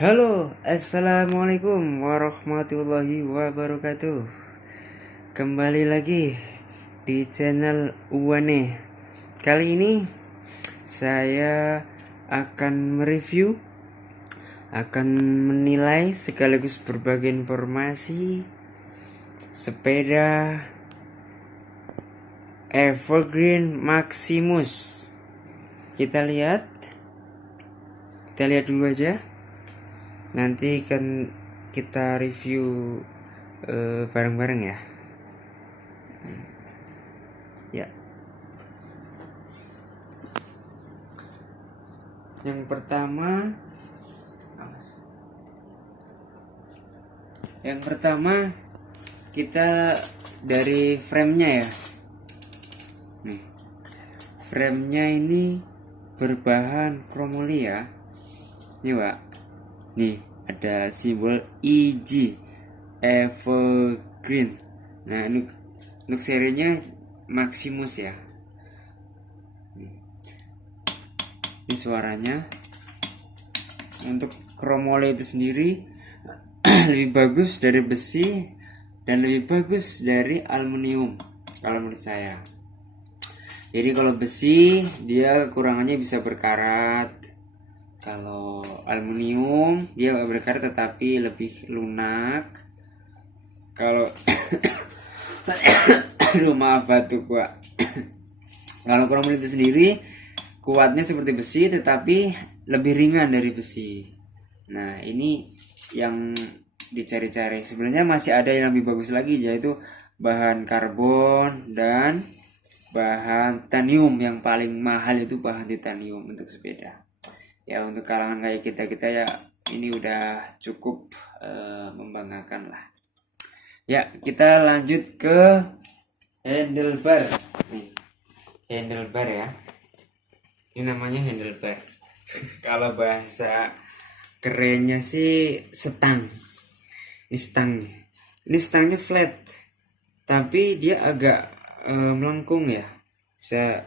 Halo, assalamualaikum warahmatullahi wabarakatuh. Kembali lagi di channel Uwane. Kali ini saya akan mereview, akan menilai sekaligus berbagi informasi sepeda Evergreen Maximus. Kita lihat dulu aja. Nanti kan kita review bareng-bareng ya. Ya. Yang pertama kita dari frame-nya ya. Nih. Frame-nya ini berbahan kromoli ya. Nih, Pak. Nih, ada simbol EG Evergreen. Nah, untuk serinya Maximus ya. Ini suaranya. Untuk kromole itu sendiri lebih bagus dari besi dan lebih bagus dari aluminium kalau menurut saya. Jadi kalau besi dia kekurangannya bisa berkarat. Kalau aluminium dia berkarat tetapi lebih lunak. Kalau aduh maaf batuk gua. Kalau kromol itu sendiri kuatnya seperti besi tetapi lebih ringan dari besi. Nah, ini yang dicari-cari. Sebenarnya masih ada yang lebih bagus lagi, yaitu bahan karbon dan bahan titanium. Yang paling mahal itu bahan titanium untuk sepeda. Ya, untuk kalangan kayak kita ya ini udah cukup membanggakan lah. Ya, kita lanjut ke handlebar. Nih, handlebar ya. Ini namanya handlebar. Kalau bahasa kerennya sih stang. Ini stang. Ini stangnya flat, tapi dia agak melengkung ya. Bisa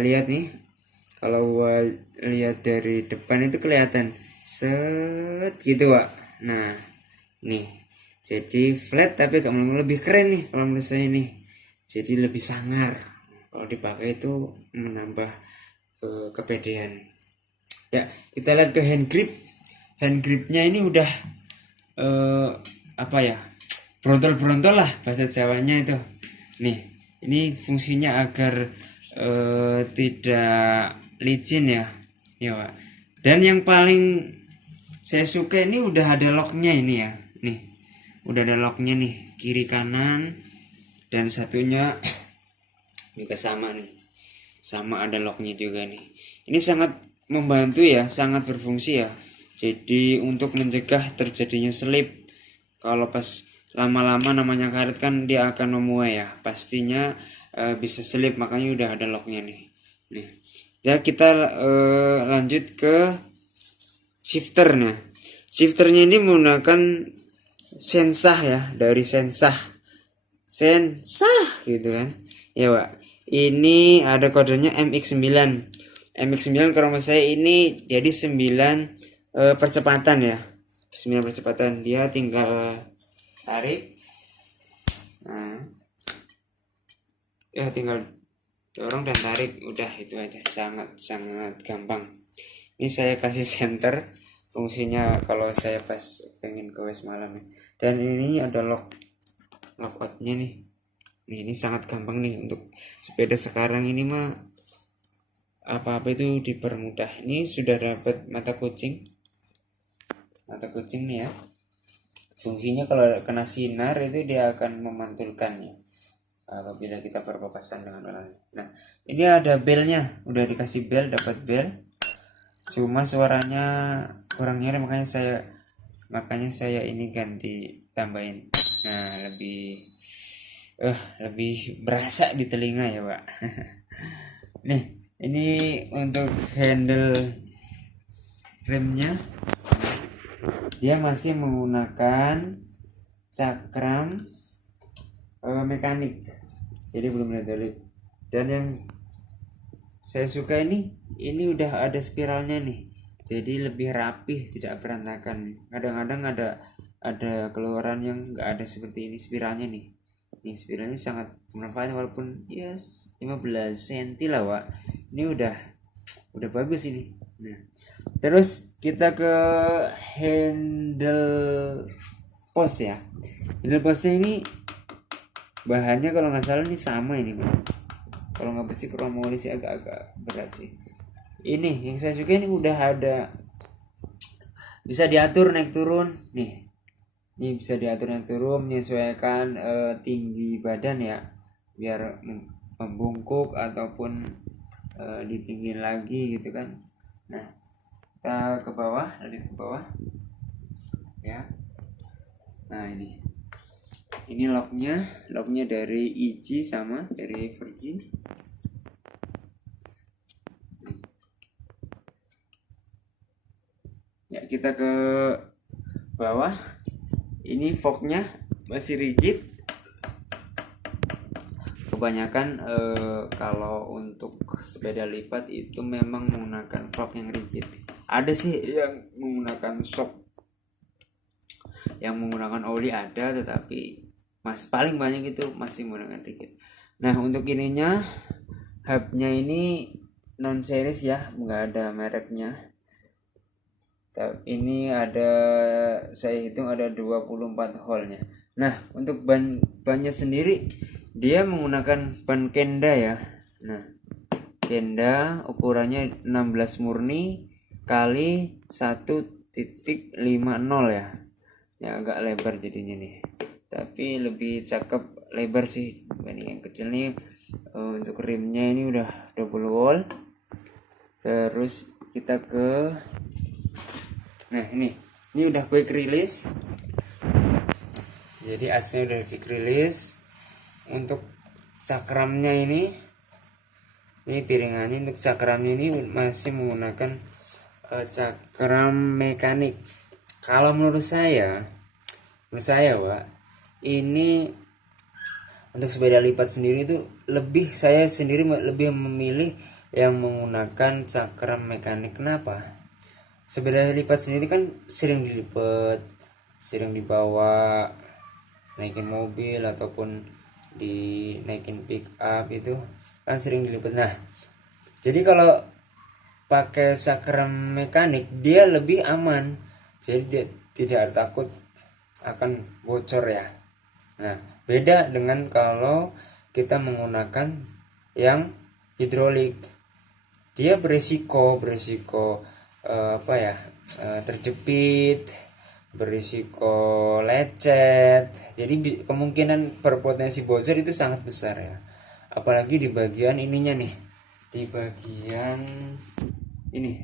lihat nih. Kalau lihat dari depan itu kelihatan set gitu, Pak. Nah, nih. Jadi flat tapi agak melengkung, lebih keren nih kalau menurut saya nih. Jadi lebih sangar. Kalau dipakai itu menambah kepedean. Ya, kita lihat ke hand grip. Hand gripnya ini udah apa ya? Brontol-brontol lah bahasa Jawanya itu. Nih, ini fungsinya agar tidak licin ya. Ya, Pak. Dan yang paling saya suka ini udah ada locknya ini ya. Nih, udah ada locknya nih, kiri kanan, dan satunya juga sama nih. Sama ada locknya juga nih. Ini sangat membantu ya, sangat berfungsi ya. Jadi untuk mencegah terjadinya slip. Kalau pas lama-lama namanya karet kan dia akan memuai ya. Pastinya bisa slip, makanya udah ada locknya nih. Nih. Ya, kita lanjut ke shifternya. Shifternya ini menggunakan sensah ya, dari sensah gitu kan ya, Pak. Ini ada kodenya MX9. MX9 kalau menurut saya ini jadi 9 percepatan ya. 9 percepatan, dia tinggal tarik. Nah, ya tinggal dorong dan tarik, udah itu aja, sangat gampang. Ini saya kasih center, fungsinya kalau saya pas pengen ke wes malam nih. Dan ini ada lockoutnya nih. Ini sangat gampang nih untuk sepeda sekarang ini mah, apa-apa itu dipermudah. Ini sudah dapat mata kucing nih ya. Fungsinya kalau kena sinar itu dia akan memantulkannya apabila kita berpapasan dengan orang. Nah, ini ada belnya, udah dikasih bel, dapat bel. Cuma suaranya kurang nyeri, makanya saya ini ganti tambahin. Nah, lebih berasa di telinga ya, Pak. Nih, ini untuk handle remnya. Dia masih menggunakan cakram mekanik, jadi belum hidrolik. Dan yang saya suka ini udah ada spiralnya nih. jadi lebih rapih, tidak berantakan. Kadang-kadang ada keluaran yang enggak ada seperti ini spiralnya nih. Ini spiralnya sangat bermanfaat walaupun yes 15 cm lah, Wak. Ini udah bagus ini. Nah, terus kita ke handle post ya. Handle postnya ini bahannya kalau nggak salah ini sama ini, kalau nggak besi kromoli sih agak-agak berat sih. Ini yang saya suka ini udah ada, bisa diatur naik turun nih. Ini bisa diatur naik turun, menyesuaikan tinggi badan ya, biar membungkuk ataupun ditinggiin lagi gitu kan. Nah, kita ke bawah, lanjut ke bawah ya. Nah, ini locknya dari EG sama dari Virgin. Ya, kita ke bawah. Ini forknya masih rigid. Kebanyakan kalau untuk sepeda lipat itu memang menggunakan fork yang rigid. Ada sih yang menggunakan shock, yang menggunakan oli ada, tetapi paling banyak itu masih menggunakan rigid. Nah, untuk ininya hubnya ini non series ya, nggak ada mereknya. Ini ada, saya hitung ada 24 hole-nya. Nah, untuk bannya sendiri dia menggunakan ban Kenda ya. Nah, Kenda ukurannya 16 murni kali 1.50 ya. Ya agak lebar jadinya nih. Tapi lebih cakep lebar sih dibanding yang kecil nih. Untuk rimnya ini udah double wall. Terus kita ke, nah ini udah quick release. Jadi asnya udah quick release. Untuk cakramnya ini piringannya, untuk cakramnya ini masih menggunakan cakram mekanik. Kalau menurut saya Wak, ini untuk sepeda lipat sendiri itu saya sendiri lebih memilih yang menggunakan cakram mekanik. Kenapa? Sepeda lipat sendiri kan sering dilipat, sering dibawa naikin mobil ataupun dinaikin pick up, itu kan sering dilipat. Nah, jadi kalau pakai cakram mekanik dia lebih aman, jadi dia tidak takut akan bocor ya. Nah, beda dengan kalau kita menggunakan yang hidrolik, dia beresiko terjepit, berisiko lecet. Jadi kemungkinan berpotensi bocor itu sangat besar ya. Apalagi di bagian ininya nih, di bagian ini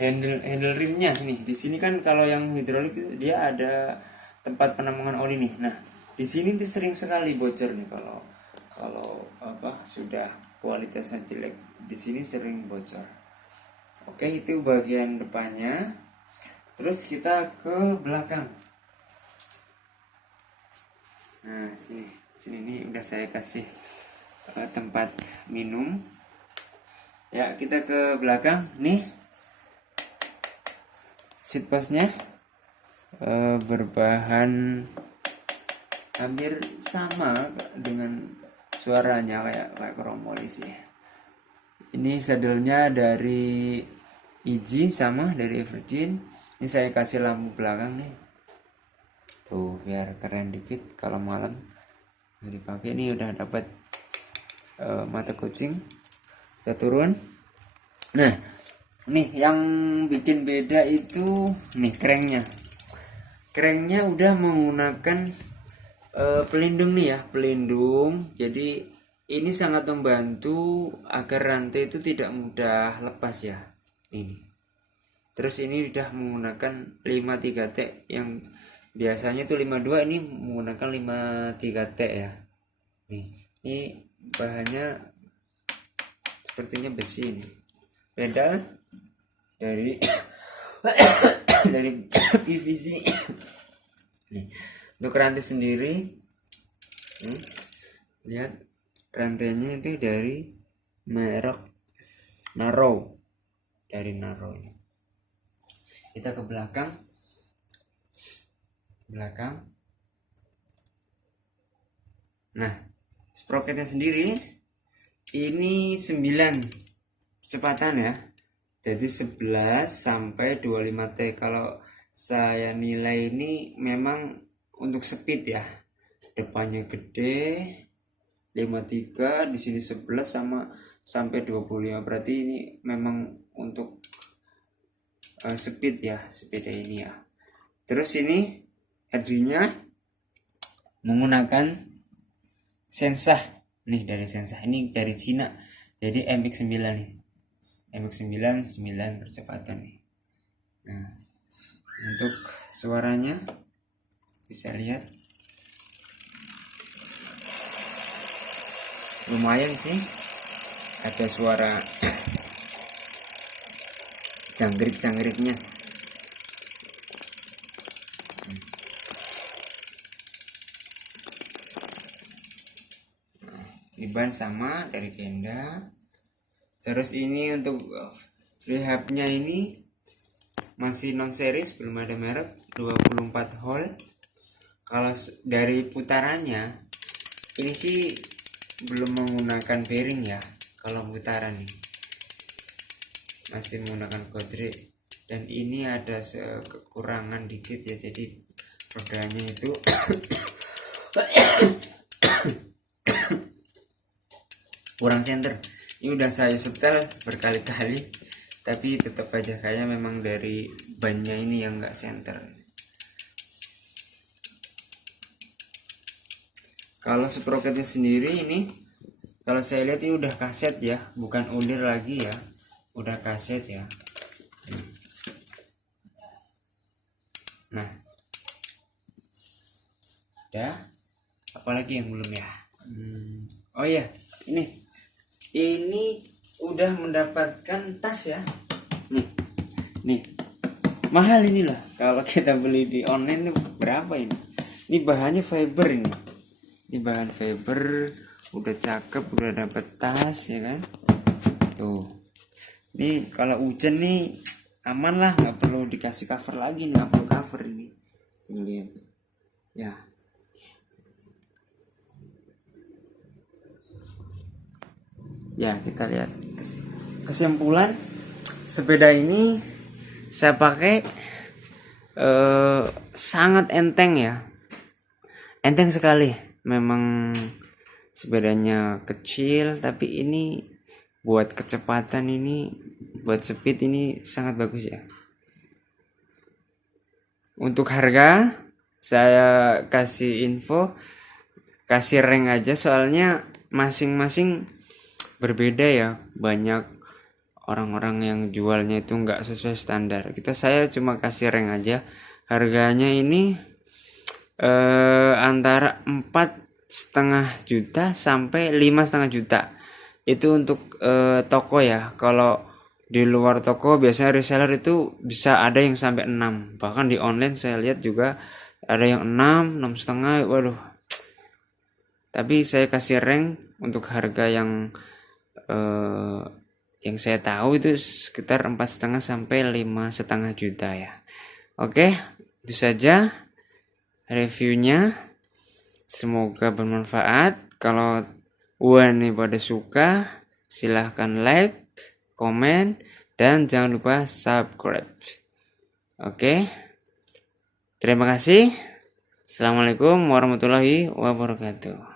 handle rimnya nih. Di sini kan kalau yang hidrolik itu dia ada tempat penampungan oli nih. Nah, di sini tuh sering sekali bocor nih kalau sudah kualitasnya jelek. Di sini sering bocor. Oke, itu bagian depannya. Terus kita ke belakang. Nah, sini nih udah saya kasih tempat minum. Ya, kita ke belakang nih. Seat postnya berbahan hampir sama dengan suaranya kayak kromoli sih. Ini saddle-nya dari EG sama dari Virgin. Ini saya kasih lampu belakang nih, tuh biar keren dikit kalau malam dipakai. Ini udah dapat mata kucing. Kita turun. Nah, nih yang bikin beda itu nih cranknya udah menggunakan pelindung nih ya, pelindung. Jadi ini sangat membantu agar rantai itu tidak mudah lepas ya. Ini terus ini udah menggunakan 53T, yang biasanya itu 52, ini menggunakan 53T ya. Ini bahannya sepertinya besi nih. Pedal dari dari PVC. Nih, untuk rantai sendiri lihat rantainya itu dari merek narrow, dari narrow. Kita ke belakang. Nah, sprocketnya sendiri ini 9 kecepatan ya, jadi 11 sampai 25T. Kalau saya nilai ini memang untuk speed ya, depannya gede 53, di sini 11 sama sampai 25, berarti ini memang untuk speed ya, speednya ini ya. Terus ini headnya menggunakan Sensah nih, dari Sensah, ini dari Cina, jadi MX9 nih, MX9 9 percepatan nih. Nah, untuk suaranya bisa lihat lumayan sih, ada suara jangkrik-jangkriknya. Ini ban sama dari Genda. Terus ini untuk rehabnya ini masih non series, belum ada merek, 24 hole. Kalau dari putarannya ini sih belum menggunakan bearing ya, kalau putaran nih masih menggunakan Godrej. Dan ini ada kekurangan dikit ya, jadi rodanya itu kurang center. Ini udah saya setel berkali-kali, tapi tetap aja kayaknya memang dari bannya ini yang enggak center. Kalau sprocketnya sendiri ini, kalau saya lihat ini udah kaset ya, bukan ulir lagi ya, udah kaset ya. Nah, udah. Apalagi yang belum ya? Oh iya, ini udah mendapatkan tas ya. Nih, mahal inilah. Kalau kita beli di online tuh berapa ini? Ini bahannya fiber ini. Ini bahan fiber, udah cakep, udah dapet tas ya kan. Tuh, ini kalau hujan nih aman lah, nggak perlu dikasih cover lagi, nggak perlu cover ini. Lihat ya. Ya, kita lihat kesimpulan sepeda ini saya pakai sangat enteng ya, enteng sekali. Memang sepedanya kecil, tapi ini buat kecepatan, ini buat speed ini sangat bagus ya. Untuk harga saya kasih info, kasih rank aja, soalnya masing-masing berbeda ya. Banyak orang-orang yang jualnya itu nggak sesuai standar. Saya cuma kasih rank aja. Harganya ini antara 4,5 juta sampai 5,5 juta. Itu untuk toko ya. Kalau di luar toko biasanya reseller itu bisa ada yang sampai 6. Bahkan di online saya lihat juga ada yang 6, 6,5. Waduh. Tapi saya kasih rank untuk harga yang saya tahu itu sekitar 4,5 sampai 5,5 juta ya. Oke, itu saja reviewnya, semoga bermanfaat. Kalau nih pada suka, silahkan like, komen, dan jangan lupa subscribe. Oke, terima kasih. Assalamualaikum warahmatullahi wabarakatuh.